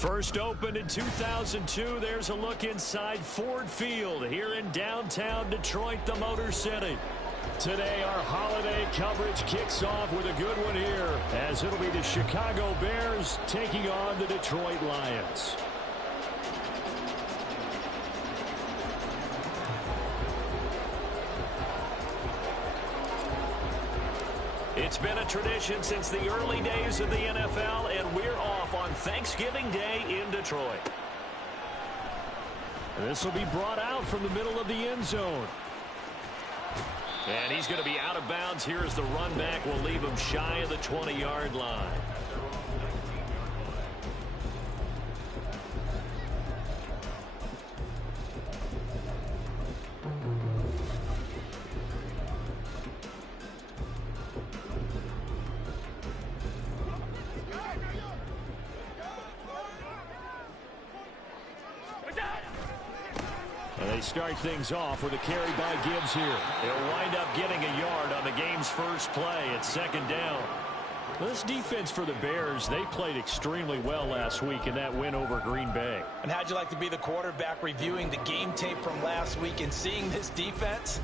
First opened in 2002, there's a look inside Ford Field here in downtown Detroit, the Motor City. Today, our holiday coverage kicks off with a good one here, as it'll be the Chicago Bears taking on the Detroit Lions. It's been a tradition since the early days of the NFL, and we're off on Thanksgiving Day in Detroit. And this will be brought out from the middle of the end zone. And he's going to be out of bounds here as the run back will leave him shy of the 20-yard line. They start things off with a carry by Gibbs here. He'll wind up getting a yard on the game's first play at second down. This defense for the Bears, they played extremely well last week in that win over Green Bay. And how'd you like to be the quarterback reviewing the game tape from last week and seeing this defense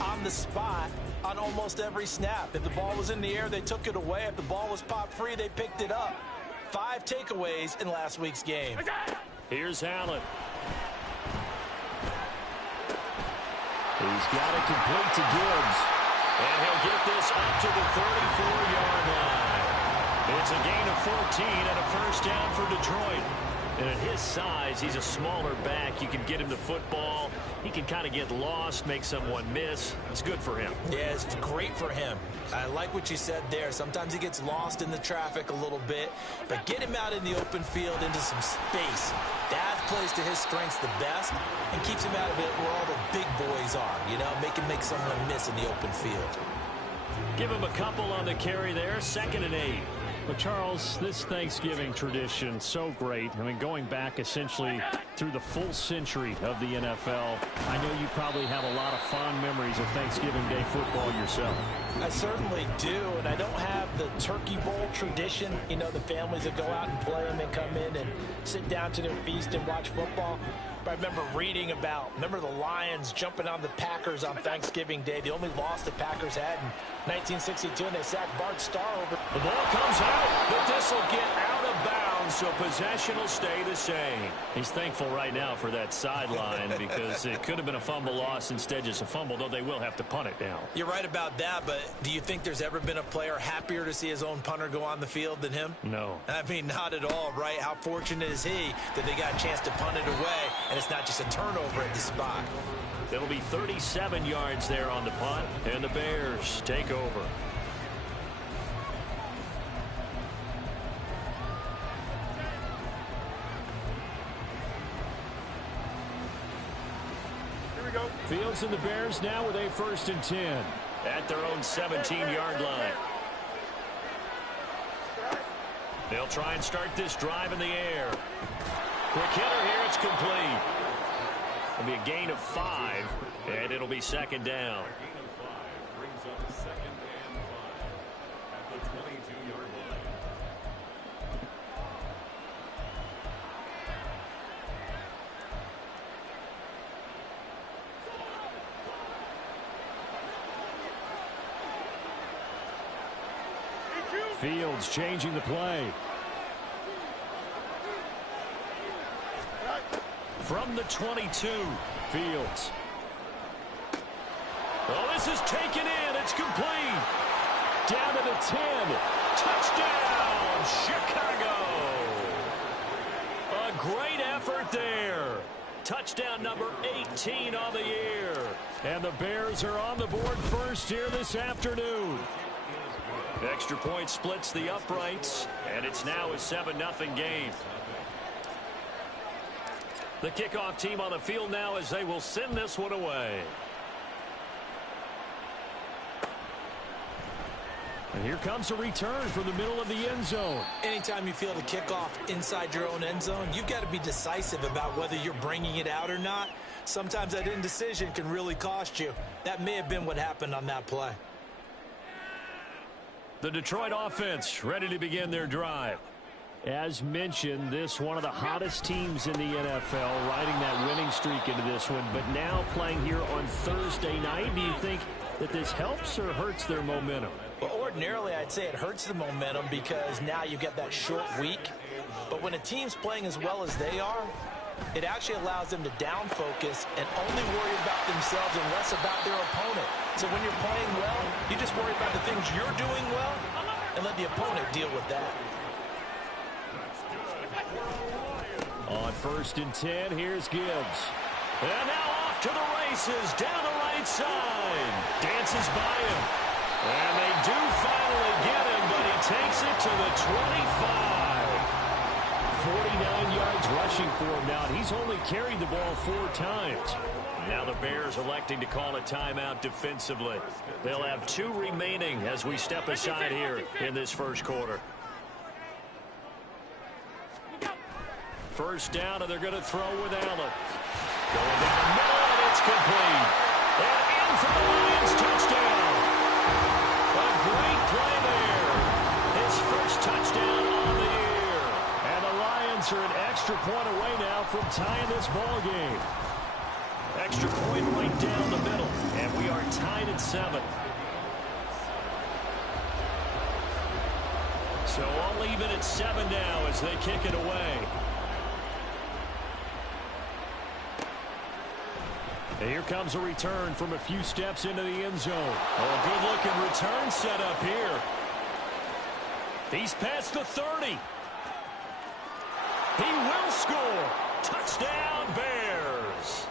on the spot on almost every snap? If the ball was in the air, they took it away. If the ball was popped free, they picked it up. 5 takeaways in last week's game. Here's Allen. He's got it complete to Gibbs. And he'll get this up to the 34-yard line. It's a gain of 14 and a first down for Detroit. And at his size, he's a smaller back. You can get him the football. He can kind of get lost, make someone miss. It's good for him. Yeah, it's great for him. I like what you said there. Sometimes he gets lost in the traffic a little bit, but get him out in the open field into some space. That plays to his strengths the best and keeps him out of it where all the big boys are, you know, make someone miss in the open field. Give him a couple on the carry there, 2nd and 8. But Charles, this Thanksgiving tradition, so great. I mean, going back essentially through the full century of the NFL, I know you probably have a lot of fond memories of Thanksgiving Day football yourself. I certainly do, and I don't have the Turkey Bowl tradition. You know, the families that go out and play and then come in and sit down to their feast and watch football. But I remember reading about, the Lions jumping on the Packers on Thanksgiving Day. The only loss the Packers had in 1962, and they sacked Bart Starr over. The ball comes out, but this will get out of bounds, so possession will stay the same. He's thankful right now for that sideline because it could have been a fumble loss, instead just a fumble, though they will have to punt it down. You're right about that, but do you think there's ever been a player happier to see his own punter go on the field than him? No. I mean, not at all, right? How fortunate is he that they got a chance to punt it away, and it's not just a turnover at the spot. It'll be 37 yards there on the punt, and the Bears take over. Here we go. Fields and the Bears now with a 1st and 10 at their own 17-yard line. They'll try and start this drive in the air. Quick hitter here, it's complete. It'll be a gain of 5, and it'll be 2nd down. Fields changing the play. From the 22, Fields. Oh, this is taken in. It's complete. Down to the 10. Touchdown, Chicago. A great effort there. Touchdown number 18 on the year. And the Bears are on the board first here this afternoon. Extra point splits the uprights, and it's now a 7-0 game. The kickoff team on the field now as they will send this one away. And here comes a return from the middle of the end zone. Anytime you feel the kickoff inside your own end zone, you've got to be decisive about whether you're bringing it out or not. Sometimes that indecision can really cost you. That may have been what happened on that play. The Detroit offense ready to begin their drive. As mentioned, this one of the hottest teams in the NFL, riding that winning streak into this one, but now playing here on Thursday night. Do you think that this helps or hurts their momentum? Well, ordinarily, I'd say it hurts the momentum because now you get that short week. But when a team's playing as well as they are, it actually allows them to down focus and only worry about themselves and less about their opponent. So when you're playing well, you just worry about the things you're doing well and let the opponent deal with that. On 1st and 10, here's Gibbs. And now off to the races, down the right side. Dances by him. And they do finally get him, but he takes it to the 25. 49 yards rushing for him now. He's only carried the ball 4 times. Now the Bears electing to call a timeout defensively. They'll have 2 remaining as we step aside here in this first quarter. First down, and they're going to throw with Allen. Going down the middle, and it's complete. And in for the Lions touchdown. A great play there. His first touchdown on the year. And the Lions are an extra point away now from tying this ball game. Extra point right down the middle. And we are tied at 7. So all even at 7 now as they kick it away. And here comes a return from a few steps into the end zone. Oh, a good-looking return set up here. He's past the 30. He will score. Touchdown, Bears.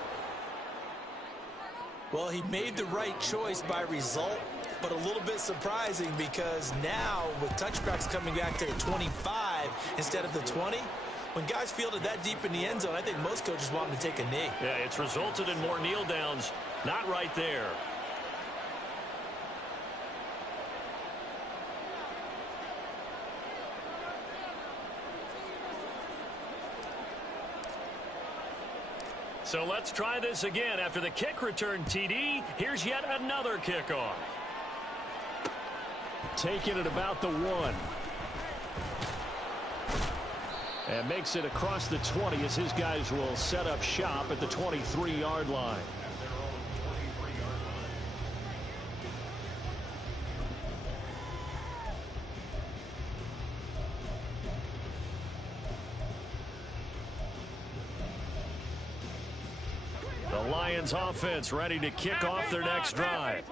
Well, he made the right choice by result, but a little bit surprising because now with touchbacks coming back to the 25 instead of the 20, when guys fielded that deep in the end zone, I think most coaches want them to take a knee. Yeah, it's resulted in more kneel downs. Not right there. So let's try this again. After the kick return TD, here's yet another kickoff. Taking it about the 1. And makes it across the 20 as his guys will set up shop at the 23-yard line. The Lions offense ready to kick off their next drive.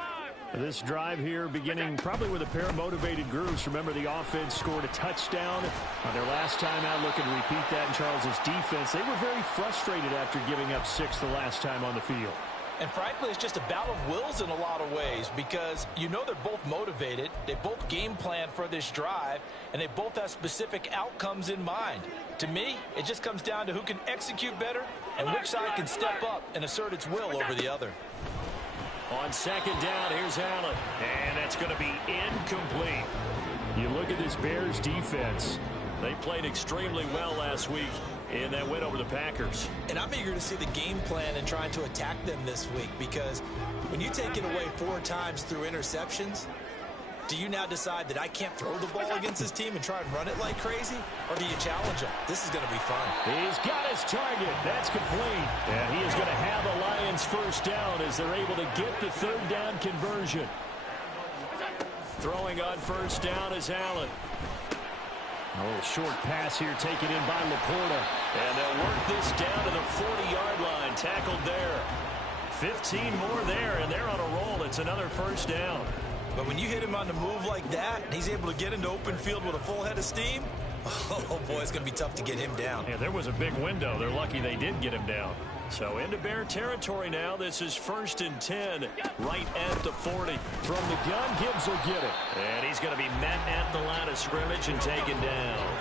This drive here beginning probably with a pair of motivated groups. Remember, the offense scored a touchdown on their last time out, looking to repeat that in Charles's defense. They were very frustrated after giving up 6 the last time on the field. And frankly, it's just a battle of wills in a lot of ways because you know they're both motivated. They both game plan for this drive, and they both have specific outcomes in mind. To me, it just comes down to who can execute better and which side can step up and assert its will over the other. On 2nd down, here's Allen. And that's going to be incomplete. You look at this Bears defense. They played extremely well last week in that win over the Packers. And I'm eager to see the game plan and trying to attack them this week because when you take it away 4 times through interceptions, do you now decide that I can't throw the ball against this team and try and run it like crazy? Or do you challenge them? This is going to be fun. He's got his target. That's complete. And he is going to have the Lions first down as they're able to get the 3rd down conversion. Throwing on 1st down is Allen. A little short pass here taken in by Laporta. And they'll work this down to the 40-yard line. Tackled there. 15 more there, and they're on a roll. It's another 1st down. But when you hit him on the move like that, and he's able to get into open field with a full head of steam, oh boy, it's going to be tough to get him down. Yeah, there was a big window. They're lucky they did get him down. So into Bear territory now. This is 1st and 10, right at the 40. From the gun, Gibbs will get it. And he's going to be met at the line of scrimmage and taken down.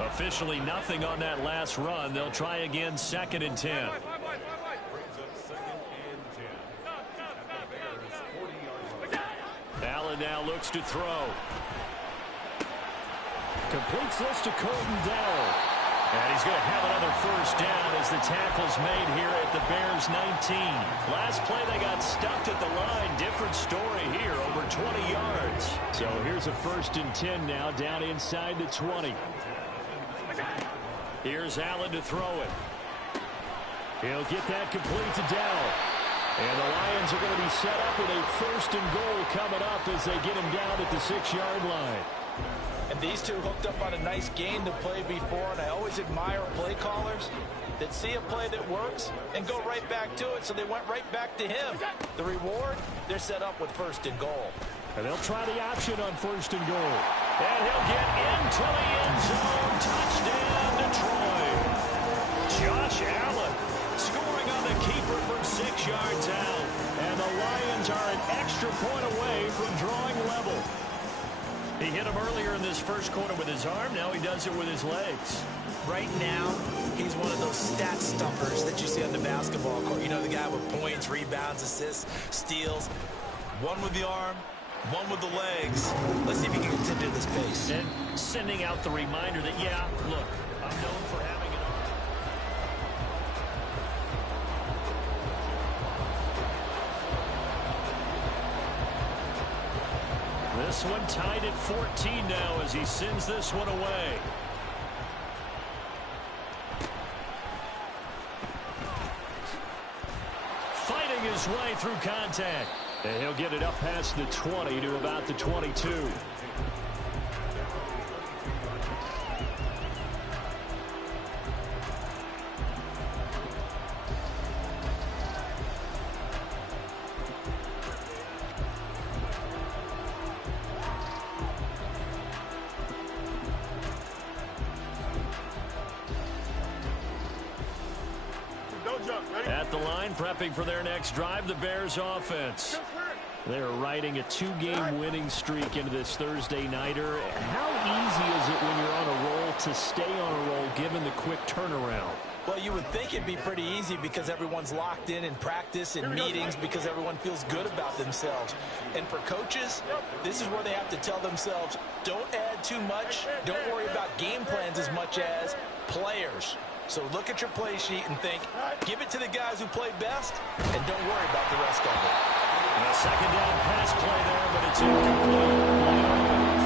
Officially nothing on that last run. They'll try again, 2nd and 10. Allen now looks to throw. Completes this to Colton Dowell. And he's going to have another 1st down as the tackle's made here at the Bears 19. Last play they got stuffed at the line. Different story here, over 20 yards. So here's a 1st and 10 now down inside the 20. Here's Allen to throw it. He'll get that complete to Dell. And the Lions are going to be set up with a 1st and goal coming up as they get him down at the 6-yard line. And these two hooked up on a nice game to play before, and I always admire play callers that see a play that works and go right back to it, so they went right back to him. The reward, they're set up with 1st and goal. And they'll try the option on 1st and goal. And he'll get into the end zone. Touchdown, Detroit. Josh Allen scoring on the keeper from 6 yards out. And the Lions are an extra point away from drawing level. He hit him earlier in this first quarter with his arm. Now he does it with his legs. Right now, he's one of those stat stuffers that you see on the basketball court. You know, the guy with points, rebounds, assists, steals. One with the arm, one with the legs. Let's see if he can continue this pace. And sending out the reminder that, yeah, look, I'm known for having an arm. This one tied at 14 now as he sends this one away. Fighting his way through contact. And he'll get it up past the 20 to about the 22. At the line, prepping for their next drive, the Bears offense. They're riding a 2-game winning streak into this Thursday nighter. How easy is it when you're on a roll to stay on a roll given the quick turnaround? Well, you would think it'd be pretty easy because everyone's locked in practice and meetings because everyone feels good about themselves. And for coaches, this is where they have to tell themselves, don't add too much. Don't worry about game plans as much as players. So look at your play sheet and think, give it to the guys who play best, and don't worry about the rest of it. A second down pass play there, but it's incomplete.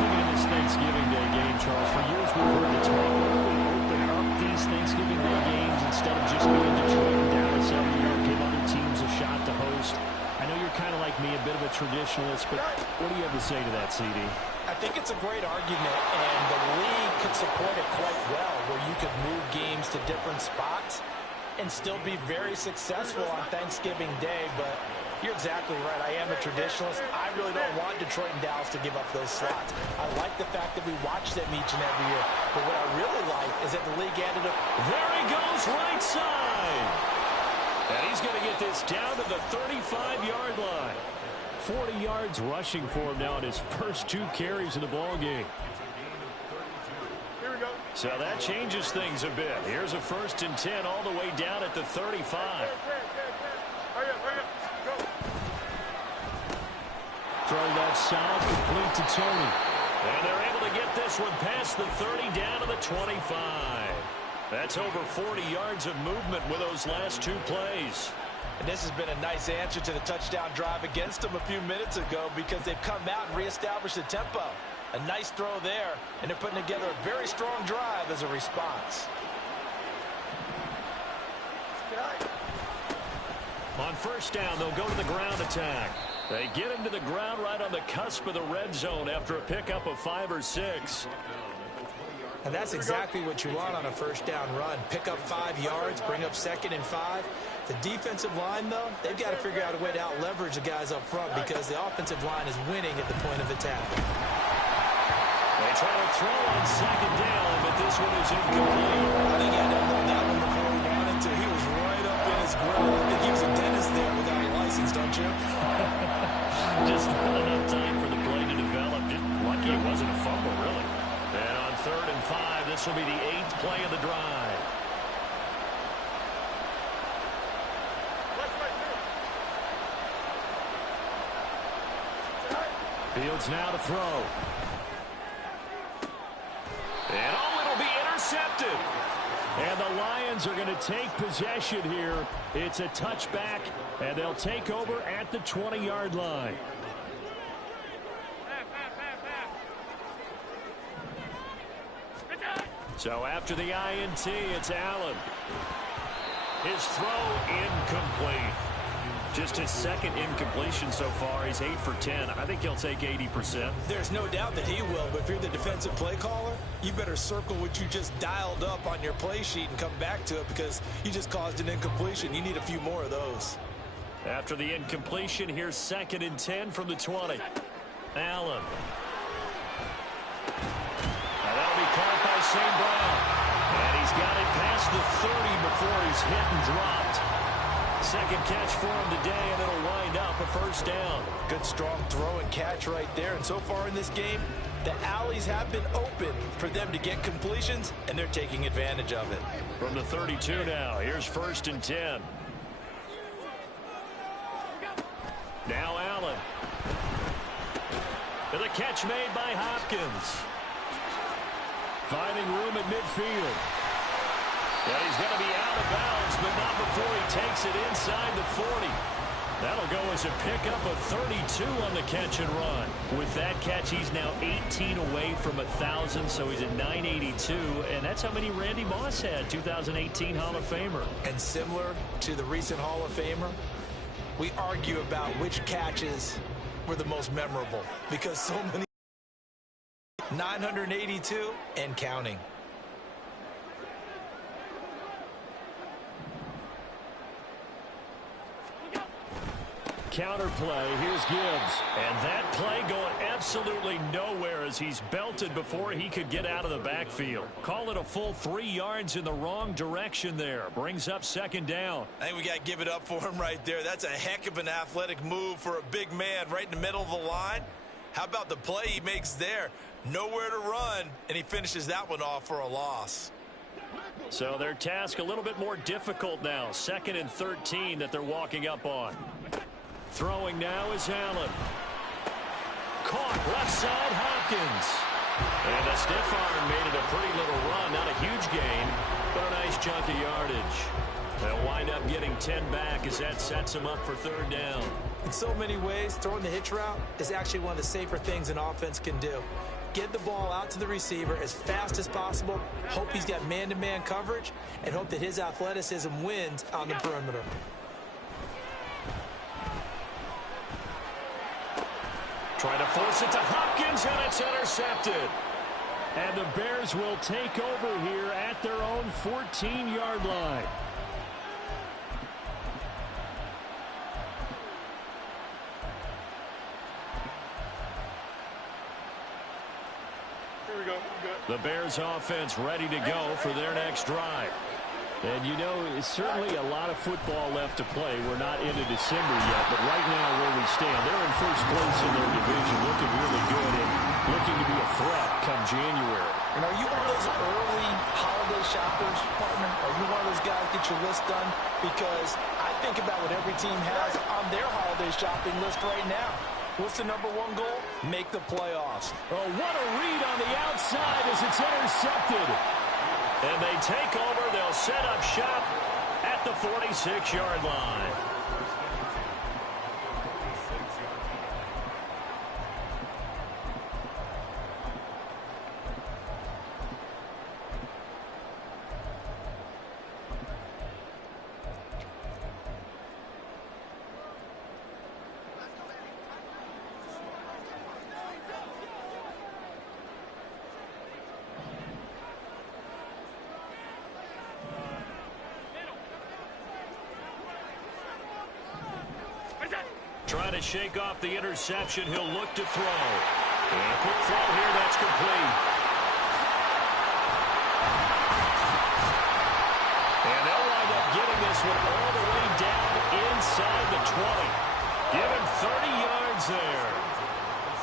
Thinking of this Thanksgiving Day game, Charles, for years we've heard the talk, open up these Thanksgiving Day games instead of just being Detroit and Dallas every year, give other teams a shot to host. I know you're kind of like me, a bit of a traditionalist, but what do you have to say to that, CD? I think it's a great argument, and the league could support it quite well, where you could move games to different spots and still be very successful on Thanksgiving Day. But you're exactly right. I am a traditionalist. I really don't want Detroit and Dallas to give up those slots. I like the fact that we watch them each and every year. But what I really like is that the league ended up. There he goes, right side. And he's going to get this down to the 35-yard line. 40 yards rushing for him now in his first 2 carries in the ballgame. So that changes things a bit. Here's a 1st and 10 all the way down at the 35. Throw that side complete to Tony. And they're able to get this one past the 30 down to the 25. That's over 40 yards of movement with those last 2 plays. And this has been a nice answer to the touchdown drive against them a few minutes ago because they've come out and reestablished the tempo. A nice throw there, and they're putting together a very strong drive as a response. On 1st down, they'll go to the ground attack. They get him to the ground right on the cusp of the red zone after a pickup of 5 or 6. And that's exactly what you want on a 1st down run. Pick up 5 yards, bring up 2nd and 5. The defensive line, though, they've got to figure out a way to out-leverage the guys up front because the offensive line is winning at the point of attack. They try to throw on 2nd down, but this one is incomplete. I think he had to hold that one before he wanted to. He was right up in his grill. I think he was a dentist there without a license, don't you? Just not enough time for the play to develop. Just lucky it wasn't a fumble, really. And on 3rd and 5, this will be the 8th play of the drive. Fields now to throw. And it'll be intercepted. And the Lions are going to take possession here. It's a touchback, and they'll take over at the 20-yard line. So after the INT, it's Allen. His throw incomplete. Just his second incompletion so far. He's 8 for 10. I think he'll take 80%. There's no doubt that he will, but if you're the defensive play caller, you better circle what you just dialed up on your play sheet and come back to it because you just caused an incompletion. You need a few more of those. After the incompletion, here's 2nd and 10 from the 20. Allen. Now that'll be caught by St. Brown. And he's got it past the 30 before he's hit and dropped. Second catch for him today, and it'll wind up a first down. Good, strong throw and catch right there. And so far in this game, the alleys have been open for them to get completions, and they're taking advantage of it. From the 32 now, here's 1st and 10. Now Allen. And the catch made by Hopkins. Finding room at midfield. Yeah, he's going to be out of bounds, but not before he takes it inside the 40. That'll go as a pickup of 32 on the catch and run. With that catch, he's now 18 away from 1,000, so he's at 982, and that's how many Randy Moss had, 2018 Hall of Famer. And similar to the recent Hall of Famer, we argue about which catches were the most memorable because so many 982 and counting. Counter play, here's Gibbs. And that play going absolutely nowhere as he's belted before he could get out of the backfield. Call it a full 3 yards in the wrong direction there. Brings up 2nd down. I think we got to give it up for him right there. That's a heck of an athletic move for a big man right in the middle of the line. How about the play he makes there? Nowhere to run, and he finishes that one off for a loss. So their task a little bit more difficult now. 2nd and 13 that they're walking up on. Throwing now is Allen. Caught left side, Hopkins. And a stiff arm made it a pretty little run. Not a huge gain, but a nice chunk of yardage. They'll wind up getting 10 back as that sets them up for 3rd down. In so many ways, throwing the hitch route is actually one of the safer things an offense can do. Get the ball out to the receiver as fast as possible, hope he's got man-to-man coverage, and hope that his athleticism wins on the perimeter. Trying to force it to Hopkins, and it's intercepted. And the Bears will take over here at their own 14-yard line. Here we go. The Bears offense ready to go for their next drive. And you know, it's certainly a lot of football left to play. We're not into December yet, but right now where we stand, they're in first place in their division, looking really good and looking to be a threat come January. And are you one of those early holiday shoppers, partner? Are you one of those guys get your list done? Because I think about what every team has on their holiday shopping list right now. What's the #1 goal? Make the playoffs. Oh, what a read on the outside as it's intercepted. And they take over. They'll set up shop at the 46-yard line. Trying to shake off the interception. He'll look to throw. And a quick throw here. That's complete. And they'll wind up getting this one all the way down inside the 20. Give him 30 yards there.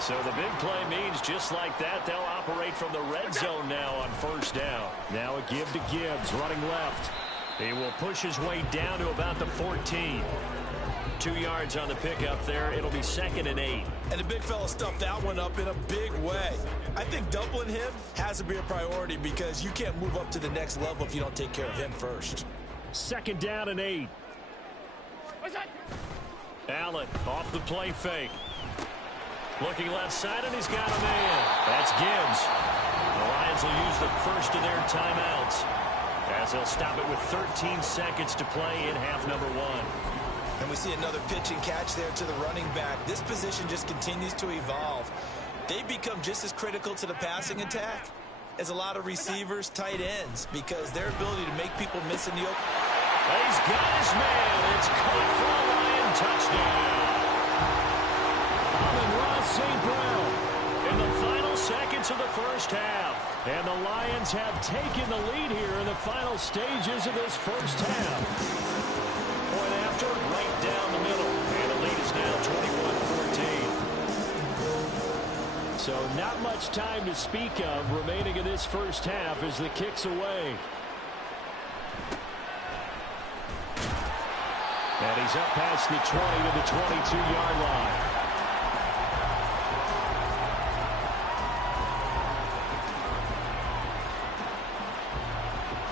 So the big play means just like that, they'll operate from the red zone now on 1st down. Now a give to Gibbs, running left. He will push his way down to about the 14. 2 yards on the pickup there. It'll be 2nd and 8. And the big fella stuffed that one up in a big way. I think doubling him has to be a priority because you can't move up to the next level if you don't take care of him first. 2nd down and 8. Allen off the play fake. Looking left side, and he's got a man. That's Gibbs. The Lions will use the first of their timeouts, as they'll stop it with 13 seconds to play in half number 1. And we see another pitch and catch there to the running back. This position just continues to evolve. They become just as critical to the passing attack as a lot of receivers, tight ends, because their ability to make people miss in the open. He's got his man. It's caught for a Lion touchdown. Amon-Ra St. Brown in the final seconds of the first half. And the Lions have taken the lead here in the final stages of this first half. Point after, right down the middle. And the lead is now 21-14. So not much time to speak of remaining in this first half as the kick's away. And he's up past the 20 to the 22-yard line.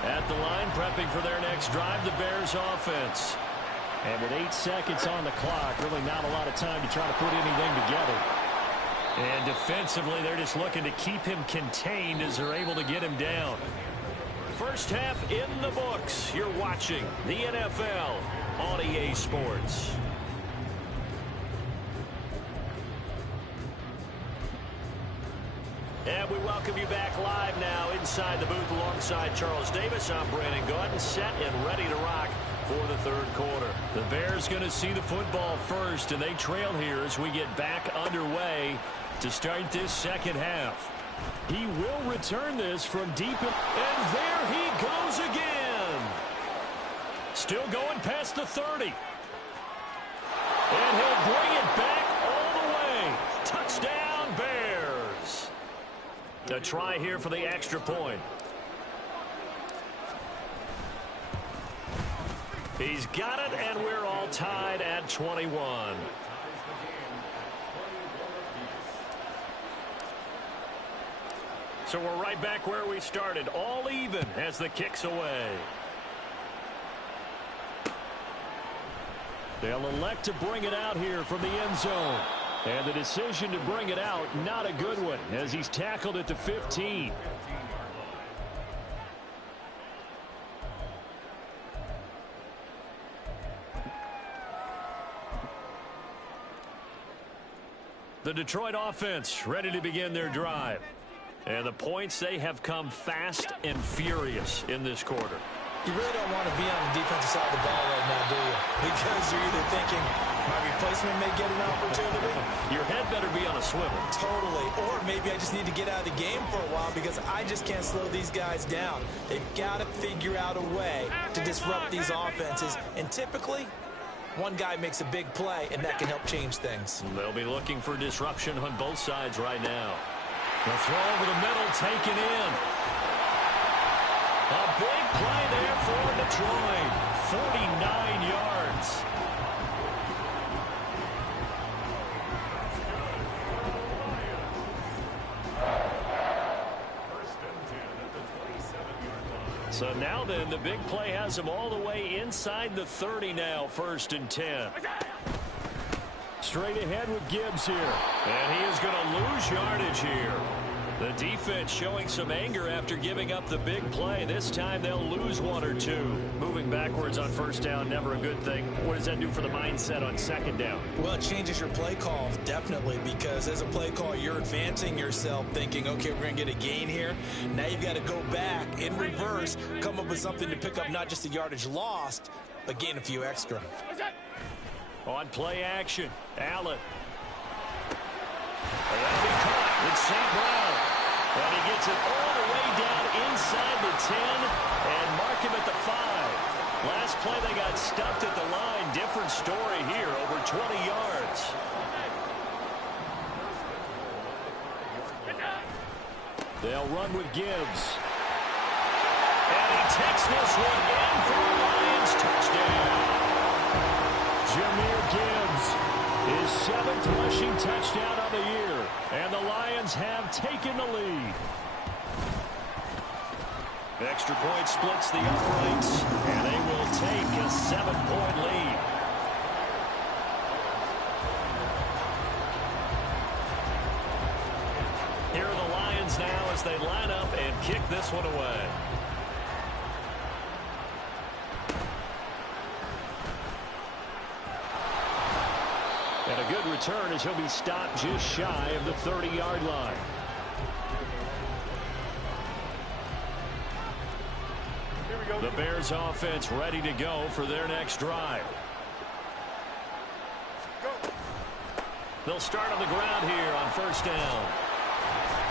At the line, prepping for their next drive, the Bears offense. And with 8 seconds on the clock, really not a lot of time to try to put anything together. And defensively, they're just looking to keep him contained as they're able to get him down. First half in the books. You're watching the NFL on EA Sports. And we welcome you back live now inside the booth alongside Charles Davis. I'm Brandon Gaudin, set and ready to rock for the third quarter. The Bears going to see the football first, and they trail here as we get back underway to start this second half. He will return this from deep, and there he goes again. Still going past the 30. And he'll bring it back all the way. Touchdown, Bears. A try here for the extra point. He's got it, and we're all tied at 21. So we're right back where we started, all even as the kick's away. They'll elect to bring it out here from the end zone. And the decision to bring it out, not a good one, as he's tackled at the 15. The Detroit offense ready to begin their drive. And the points, they have come fast and furious in this quarter. You really don't want to be on the defensive side of the ball right now, do you? Because you're either thinking, my replacement may get an opportunity. Your head better be on a swivel. Totally. Or maybe I just need to get out of the game for a while because I just can't slow these guys down. They've got to figure out a way to disrupt these offenses. And typically, one guy makes a big play, and that can help change things. They'll be looking for disruption on both sides right now. The throw over the middle, taken in. A big play there for Detroit. 49 yards. So now then, the big play has him all the way inside the 30 now, 1st and 10. Straight ahead with Gibbs here. And he is going to lose yardage here. The defense showing some anger after giving up the big play. This time they'll lose 1 or 2. Moving backwards on first down, never a good thing. What does that do for the mindset on second down? Well, it changes your play call, definitely, because as a play call, you're advancing yourself thinking, okay, we're going to get a gain here. Now you've got to go back in reverse, come up with something to pick up not just the yardage lost, but gain a few extra. On play action, Allen. That'll be caught with St. Brown. And he gets it all the way down inside the 10 and mark him at the 5. Last play they got stuffed at the line. Different story here, over 20 yards. They'll run with Gibbs. And he takes this one in for a Lions touchdown. Jahmyr Gibbs, his 7th rushing touchdown on the year. And the Lions have taken the lead. Extra point splits the uprights, and they will take a 7-point lead. Here are the Lions now as they line up and kick this one away. And a good return as he'll be stopped just shy of the 30-yard line. The Bears offense ready to go for their next drive. They'll start on the ground here on first down.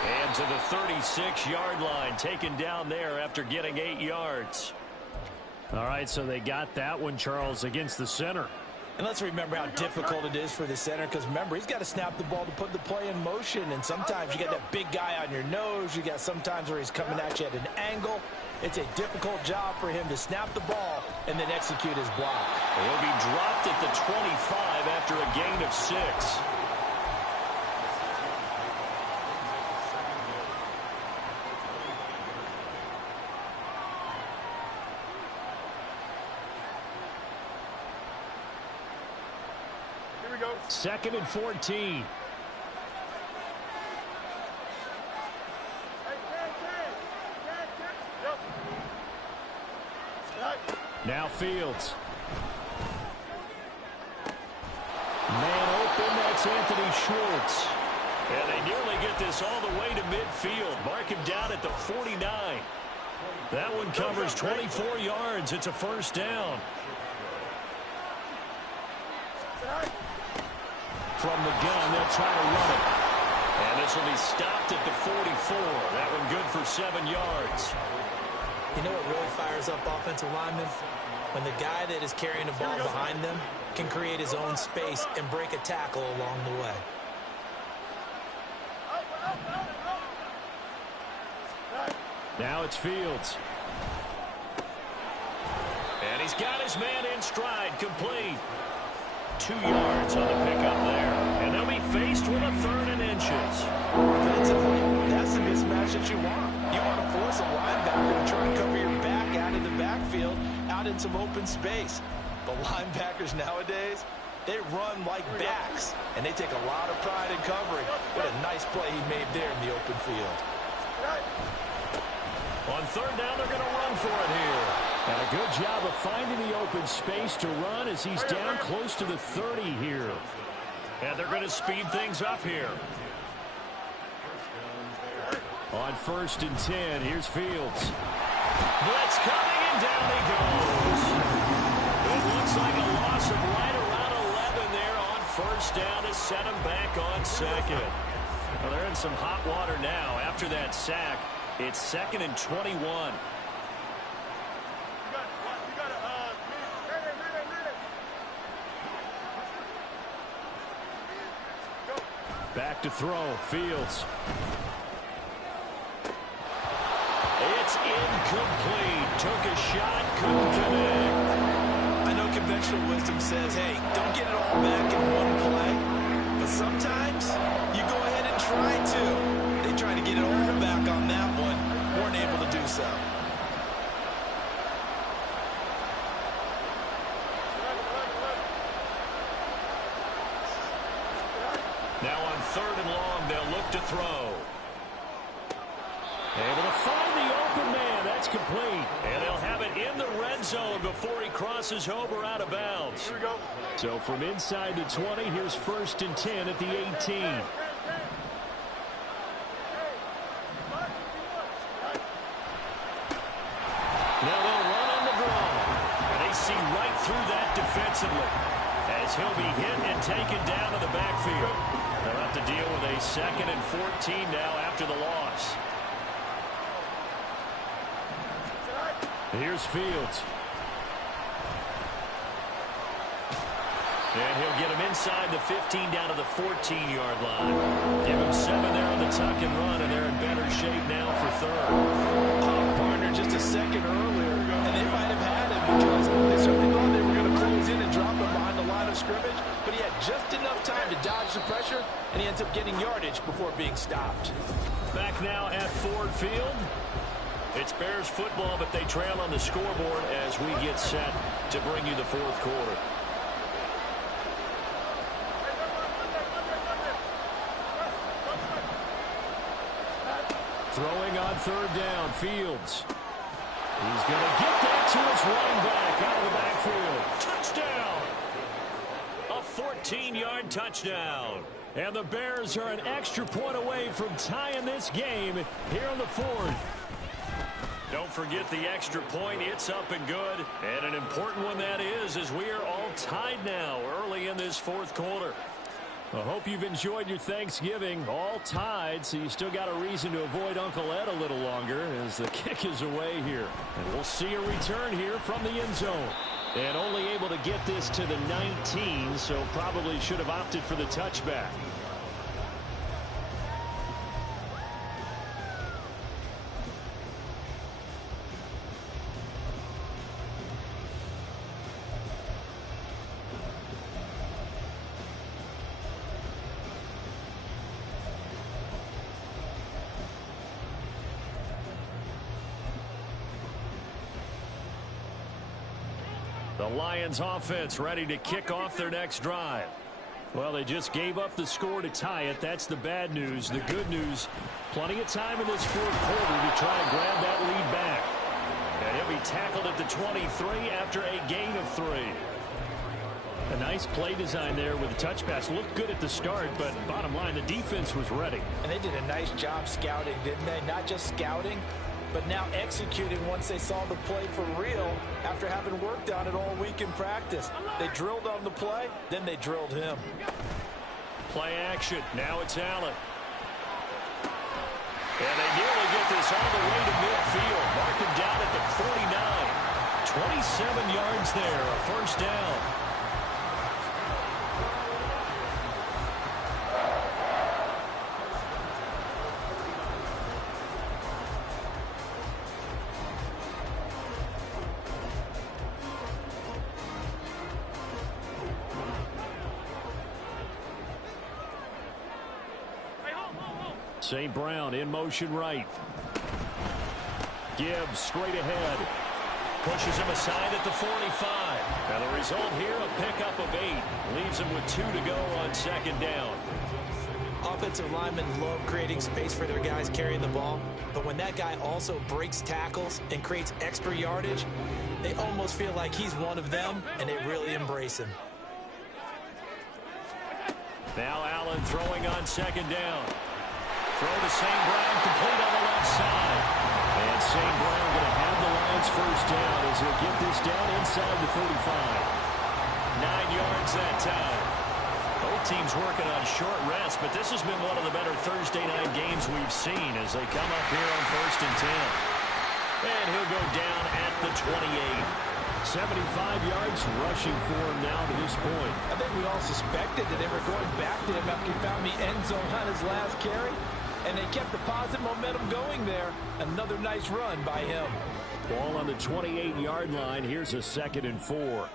And to the 36-yard line, taken down there after getting 8 yards. All right, so they got that one, Charles, against the center. And let's remember how difficult it is for the center, because remember, he's got to snap the ball to put the play in motion, and sometimes you got that big guy on your nose. You got sometimes where he's coming at you at an angle. It's a difficult job for him to snap the ball and then execute his block. He'll be dropped at the 25 after a gain of 6. Second and 14. Now Fields. Man open, that's Anthony Schwartz. And they nearly get this all the way to midfield. Mark him down at the 49. That one covers 24 yards. It's a first down. From the gun, they'll try to run it. And this will be stopped at the 44. That one good for 7 yards. You know what really fires up offensive linemen? When the guy that is carrying the ball behind them can create his own space and break a tackle along the way. Now it's Fields. And he's got his man in stride, complete. 2 yards on the pickup there. And they'll be faced with a 3rd and inches. Offensively, that's the mismatch that you want. You want to force a linebacker to try and cover your back out of the backfield, out in some open space. But linebackers nowadays, they run like backs, and they take a lot of pride in covering. What a nice play he made there in the open field. On 3rd down, they're going to run for it here. And a good job of finding the open space to run as he's down close to the 30 here. And they're going to speed things up here. On 1st and 10, here's Fields. Blitz coming, and down he goes. It looks like a loss of right around 11 there on 1st down to set him back on 2nd. Well, they're in some hot water now after that sack. It's 2nd and 21. Back to throw, Fields. It's incomplete. Took a shot, couldn't connect. I know conventional wisdom says, hey, don't get it all back in one play. But sometimes you go ahead and try to. They try to get it all back on that one. Weren't able to do so. Now on 3rd and long, they'll look to throw. Able to find the open man. That's complete. And they'll have it in the red zone before he crosses over out of bounds. Here we go. So from inside the 20, here's 1st and 10 at the 18. Now they'll run on the draw. And they see right through that defensively as he'll be hit and taken down in the backfield. They'll have to deal with a 2nd and 14 now after the loss. Here's Fields. And he'll get him inside the 15 down to the 14-yard line. Give him 7 there on the tuck and run, and they're in better shape now for 3rd. Partner just a second earlier, and they might have had him because they certainly thought they were going to close in and drop him behind the line of scrimmage, but he had just enough time to dodge the pressure, and he ends up getting yardage before being stopped. Back now at Ford Field. It's Bears football, but they trail on the scoreboard as we get set to bring you the 4th quarter. Throwing on third down. Fields. He's going to get that to his running back out of the backfield. Touchdown! A 14-yard touchdown. And the Bears are an extra point away from tying this game here on the fourth. Don't forget the extra point. It's up and good. And an important one that is, as we are all tied now early in this fourth quarter. I hope you've enjoyed your Thanksgiving. All tied, so you still got a reason to avoid Uncle Ed a little longer as the kick is away here. And we'll see a return here from the end zone. And only able to get this to the 19, so probably should have opted for the touchback. The Lions offense ready to kick off their next drive. Well, they just gave up the score to tie it. That's the bad news. The good news, plenty of time in this fourth quarter to try and grab that lead back. And he'll be tackled at the 23 after a gain of 3. A nice play design there with the touch pass. Looked good at the start, but bottom line, the defense was ready. And they did a nice job scouting, didn't they? Not just scouting, but now executing once they saw the play for real after having worked on it all week in practice. They drilled on the play, then they drilled him. Play action. Now it's Allen. And they nearly get this all the way to midfield. Mark him down at the 49. 27 yards there, a first down. St. Brown in motion right. Gibbs straight ahead. Pushes him aside at the 45. And the result here, a pickup of 8. Leaves him with 2 to go on second down. Offensive linemen love creating space for their guys carrying the ball. But when that guy also breaks tackles and creates extra yardage, they almost feel like he's one of them, and they really embrace him. Now Allen throwing on second down. Throw to St. Brown, complete on the left side. And St. Brown going to have the Lions first down as he'll get this down inside the 35. 9 yards that time. Both teams working on short rest, but this has been one of the better Thursday night games we've seen as they come up here on 1st and 10. And he'll go down at the 28. 75 yards rushing for him now to this point. I think we all suspected that they were going back to him after he found the end zone on his last carry. And they kept the positive momentum going there. Another nice run by him. Ball on the 28-yard line. Here's a 2nd and 4.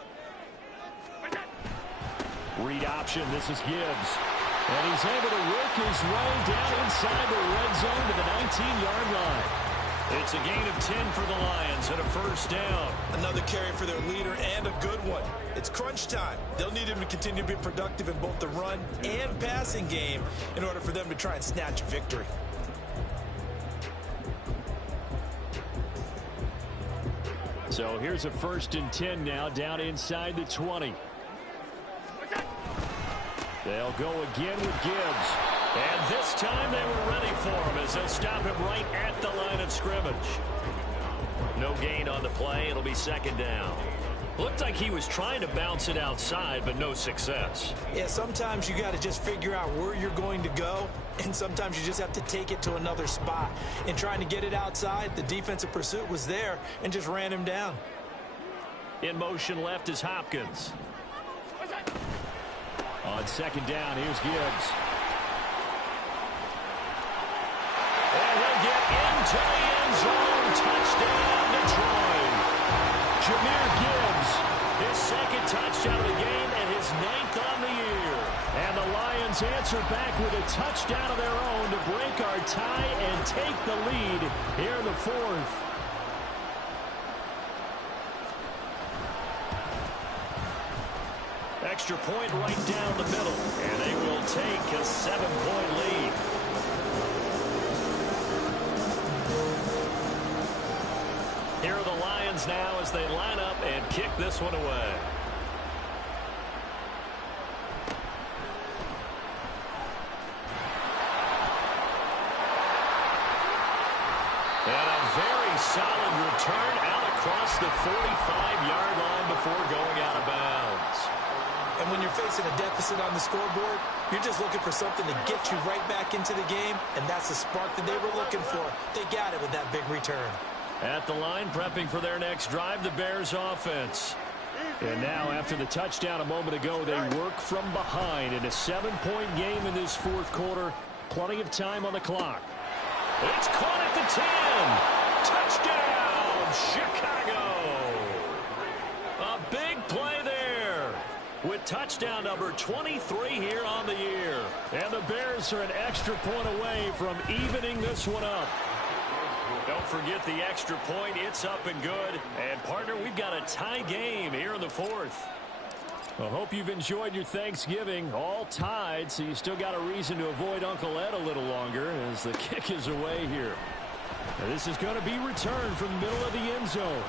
Read option. This is Gibbs. And he's able to work his way down inside the red zone to the 19-yard line. It's a gain of 10 for the Lions and a first down. Another carry for their leader and a good one. It's crunch time. They'll need him to continue to be productive in both the run and passing game in order for them to try and snatch a victory. So here's a 1st and 10 now down inside the 20. They'll go again with Gibbs. And this time they were ready for him as they'll stop him right at the line of scrimmage. No gain on the play. It'll be 2nd down. Looked like he was trying to bounce it outside, but no success. Yeah, sometimes you got to just figure out where you're going to go, and sometimes you just have to take it to another spot. In trying to get it outside, the defensive pursuit was there and just ran him down. In motion left is Hopkins. On 2nd down, here's Gibbs. And he'll get into the end zone. Touchdown, Detroit. Jahmyr Gibbs, his 2nd touchdown of the game and his 9th on the year. And the Lions answer back with a touchdown of their own to break our tie and take the lead here in the 4th. Extra point right down the middle, and they will take a 7-point lead. Here are the Lions now as they line up and kick this one away. And a very solid return out across the 45-yard line before going out of bounds. And when you're facing a deficit on the scoreboard, you're just looking for something to get you right back into the game, and that's the spark that they were looking for. They got it with that big return. At the line, prepping for their next drive, the Bears offense. And now, after the touchdown a moment ago, they work from behind in a 7-point game in this fourth quarter. Plenty of time on the clock. It's caught at the 10. Touchdown, Chicago. A big play there with touchdown number 23 here on the year. And the Bears are an extra point away from evening this one up. Don't forget the extra point. It's up and good. And, partner, we've got a tie game here in the fourth. I hope you've enjoyed your Thanksgiving. All tied, so you still got a reason to avoid Uncle Ed a little longer as the kick is away here. Now, this is going to be returned from the middle of the end zone.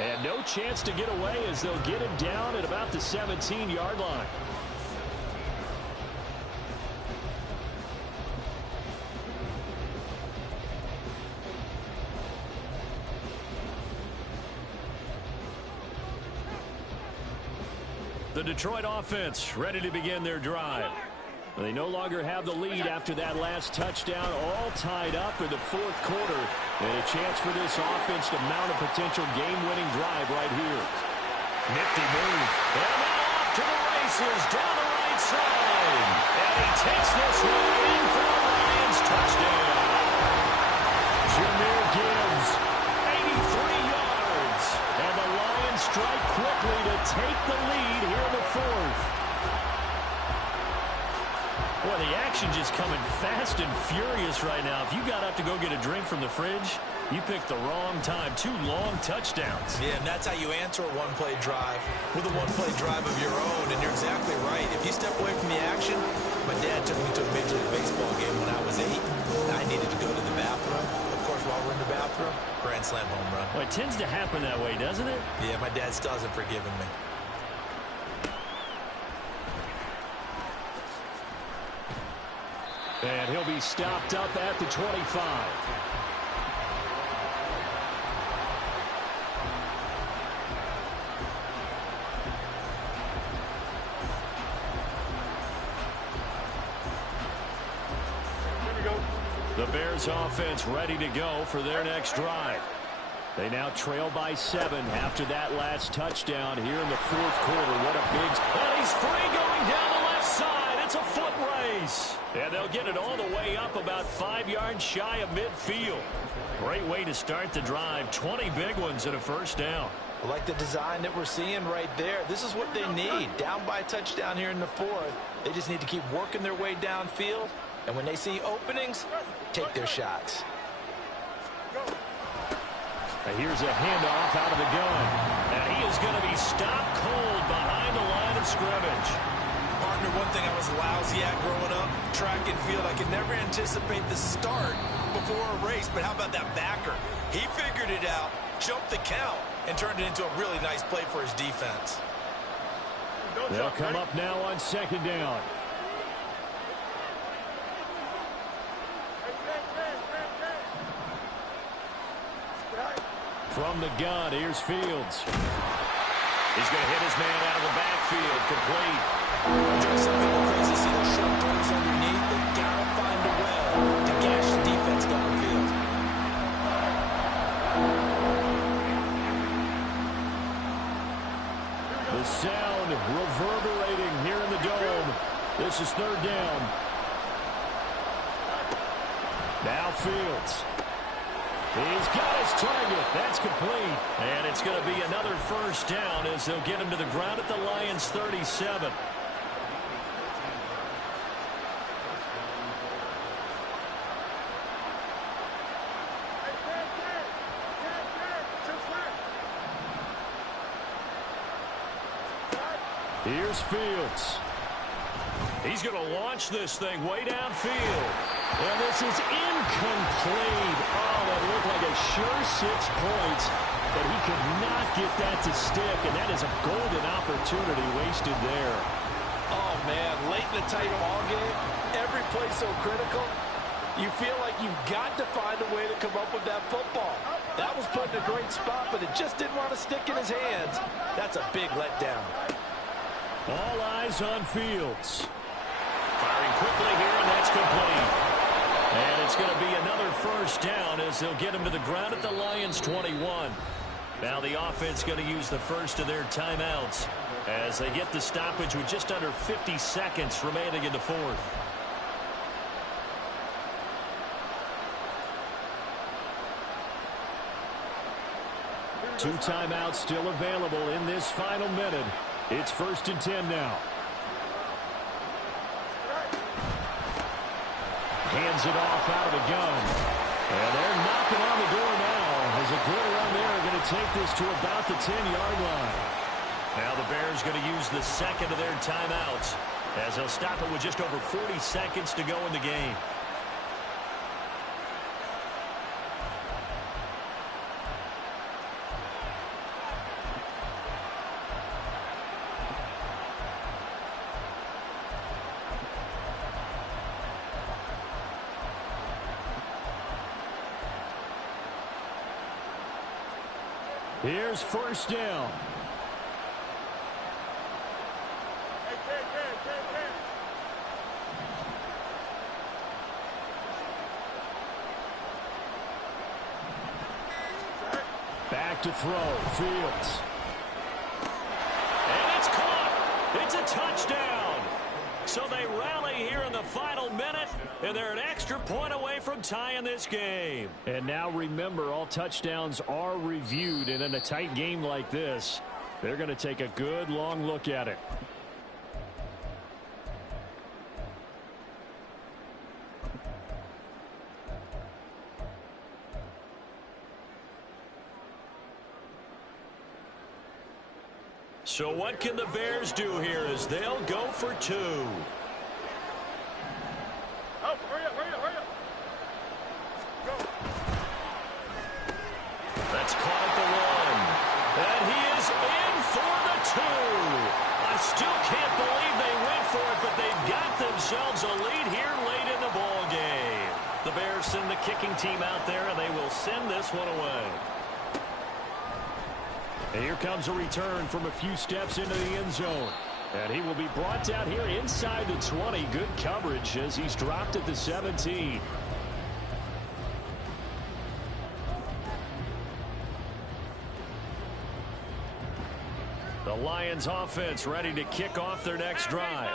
And no chance to get away as they'll get him down at about the 17-yard line. The Detroit offense ready to begin their drive. They no longer have the lead after that last touchdown, all tied up in the fourth quarter. And a chance for this offense to mount a potential game-winning drive right here. Nifty move. And now off to the races down the right side. And he takes this one in for the Lions touchdown. Jahmyr Gibbs, 83 yards. And the Lions strike quickly to take the lead here in the fourth. Boy, the action just coming fast and furious right now. If you got up to go get a drink from the fridge, you picked the wrong time. 2 long touchdowns. Yeah, and that's how you answer a one-play drive with a one-play drive of your own. And you're exactly right. If you step away from the action, my dad took me to a Major League Baseball game when I was 8. And I needed to go to the bathroom. Of course, while we're in the bathroom, grand slam home run. Well, it tends to happen that way, doesn't it? Yeah, my dad still hasn't forgiven me. And he'll be stopped up at the 25. The Bears offense ready to go for their next drive. They now trail by 7 after that last touchdown here in the fourth quarter. What a big... And he's free going down the left side. It's a foot race. And they'll get it all the way up about 5 yards shy of midfield. Great way to start the drive. 20 big ones and a first down. I like the design that we're seeing right there. This is what they need. Down by a touchdown here in the fourth. They just need to keep working their way downfield. And when they see openings, take their shots. And here's a handoff out of the gun. And he is going to be stopped cold behind the line of scrimmage. Partner, one thing I was lousy at growing up, track and field, I could never anticipate the start before a race. But how about that backer? He figured it out, jumped the count, and turned it into a really nice play for his defense. They'll come up now on second down. From the gun, here's Fields. He's going to hit his man out of the backfield, complete. Some people crazy see those short throws underneath. They gotta find a way to gash the defense downfield. The sound reverberating here in the dome. This is third down. Now Fields. He's got his target. That's complete. And it's going to be another first down as they'll get him to the ground at the Lions' 37. Here's Fields. He's going to launch this thing way downfield. And this is incomplete. Oh, that looked like a sure 6 points, but he could not get that to stick, and that is a golden opportunity wasted there. Oh, man, late in the tight ball game, every play so critical, you feel like you've got to find a way to come up with that football. That was put in a great spot, but it just didn't want to stick in his hands. That's a big letdown. All eyes on Fields. Firing quickly here, and that's complete. And it's going to be another first down as they'll get him to the ground at the Lions' 21. Now the offense going to use the first of their timeouts as they get the stoppage with just under 50 seconds remaining in the fourth. Two timeouts still available in this final minute. It's 1st and 10 now. Hands it off out of the gun. And they're knocking on the door now as a good run there are going to take this to about the 10-yard line. Now the Bears going to use the second of their timeouts as they'll stop it with just over 40 seconds to go in the game. Here's first down. Back to throw. Fields. And it's caught. It's a touchdown. So they rally here in the final minute, and they're an extra point away from tying this game. And now remember, all touchdowns are reviewed, and in a tight game like this, they're going to take a good long look at it. So what can the Bears do here as they'll go for two? Oh, hurry up, hurry up, hurry up. Go. That's caught at the one. And he is in for the two. I still can't believe they went for it, but they've got themselves a lead here late in the ball game. The Bears send the kicking team out there, and they will send this one away. And here comes a return from a few steps into the end zone. And he will be brought down here inside the 20. Good coverage as he's dropped at the 17. The Lions offense ready to kick off their next drive.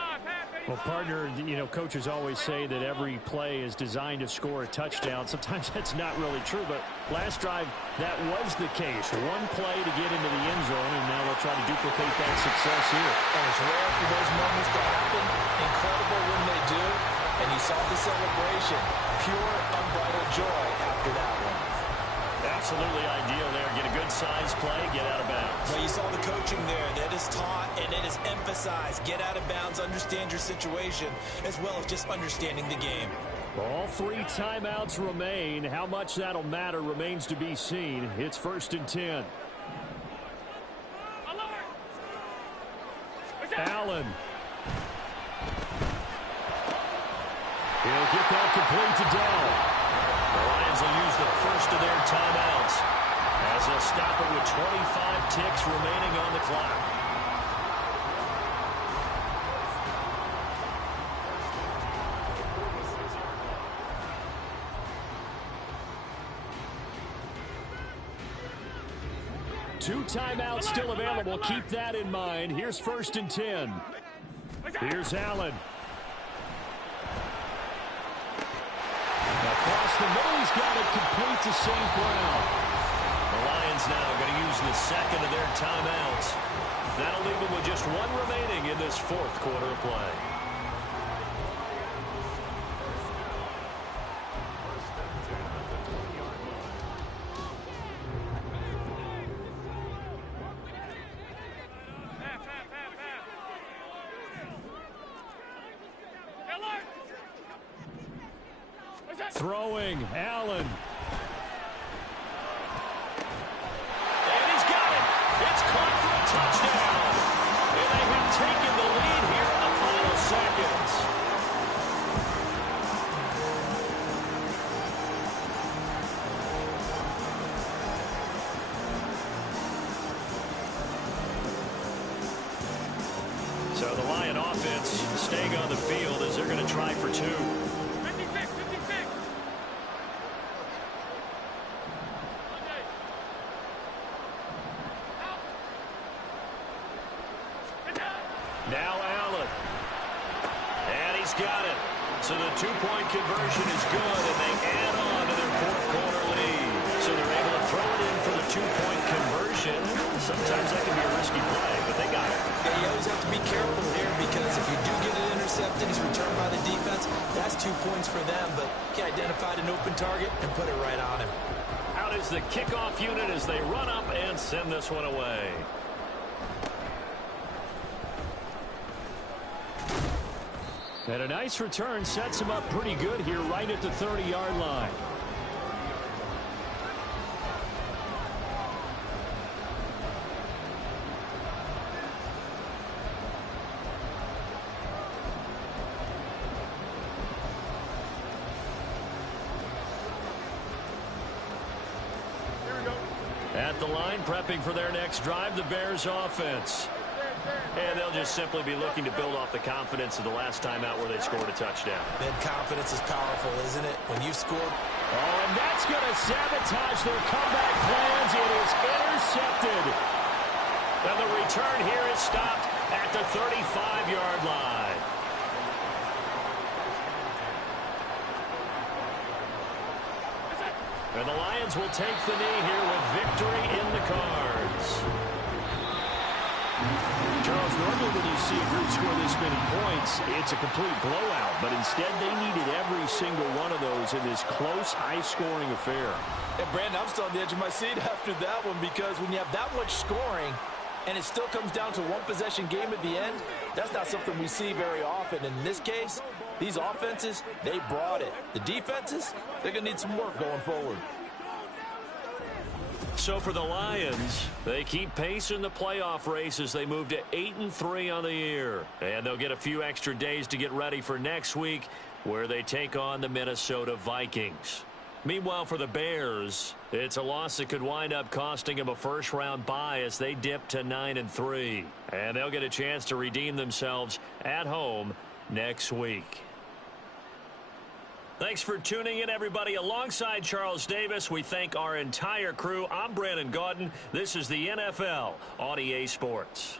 Well, partner, you know, coaches always say that every play is designed to score a touchdown. Sometimes that's not really true, but last drive, that was the case. One play to get into the end zone, and now they'll try to duplicate that success here. And it's rare for those moments to happen. Incredible when they do. And you saw the celebration. Pure, unbridled joy after that one. Absolutely ideal there. Get a good size play, get out of bounds. Well, you saw the coaching there. That is taught and it is emphasized. Get out of bounds, understand your situation, as well as just understanding the game. All three timeouts remain. How much that'll matter remains to be seen. It's 1st and 10. Allen. He'll get that complete to Dell. The Lions will use the first of their timeouts as they'll stop it with 25 ticks remaining on the clock. Two timeouts still available. Keep that in mind. Here's 1st and 10. Here's Allen. Across the middle, he's got it complete to St. Brown. The Lions now going to use the second of their timeouts. That'll leave them with just one remaining in this fourth quarter of play. Throwing, Allen. And he's got it. It's caught for a touchdown. And they have taken the lead here in the final seconds. So the Lion offense staying on the field as they're going to try for 2. 56, 56. Now Allen. And he's got it. So the 2-point conversion is good, and they add on to their fourth-quarter lead. So they're able to throw it in for the 2-point conversion. Sometimes that can be a risky play, but they got it. Yeah, you always have to be careful here because if you do get it intercepted, it's returned by the defense. That's 2 points for them, but he identified an open target and put it right on him. Out is the kickoff unit as they run up and send this one away. And a nice return sets him up pretty good here right at the 30-yard line. At the line, prepping for their next drive, the Bears offense. And they'll just simply be looking to build off the confidence of the last time out where they scored a touchdown. Then confidence is powerful, isn't it? When you've scored. Oh, and that's going to sabotage their comeback plans. It is intercepted. And the return here is stopped at the 35-yard line. And the Lions will take the knee here with victory in the cards. Charles, normally when you see a group score this many points, it's a complete blowout. But instead, they needed every single one of those in this close, high-scoring affair. And Brandon, I'm still on the edge of my seat after that one because when you have that much scoring and it still comes down to one possession game at the end, that's not something we see very often. And in this case, these offenses, they brought it. The defenses, they're going to need some work going forward. So for the Lions, they keep pace in the playoff race as they move to 8-3 on the year. And they'll get a few extra days to get ready for next week where they take on the Minnesota Vikings. Meanwhile, for the Bears, it's a loss that could wind up costing them a first-round bye as they dip to 9-3. And they'll get a chance to redeem themselves at home next week. Thanks for tuning in, everybody. Alongside Charles Davis, we thank our entire crew. I'm Brandon Gaudin. This is the NFL on EA Sports.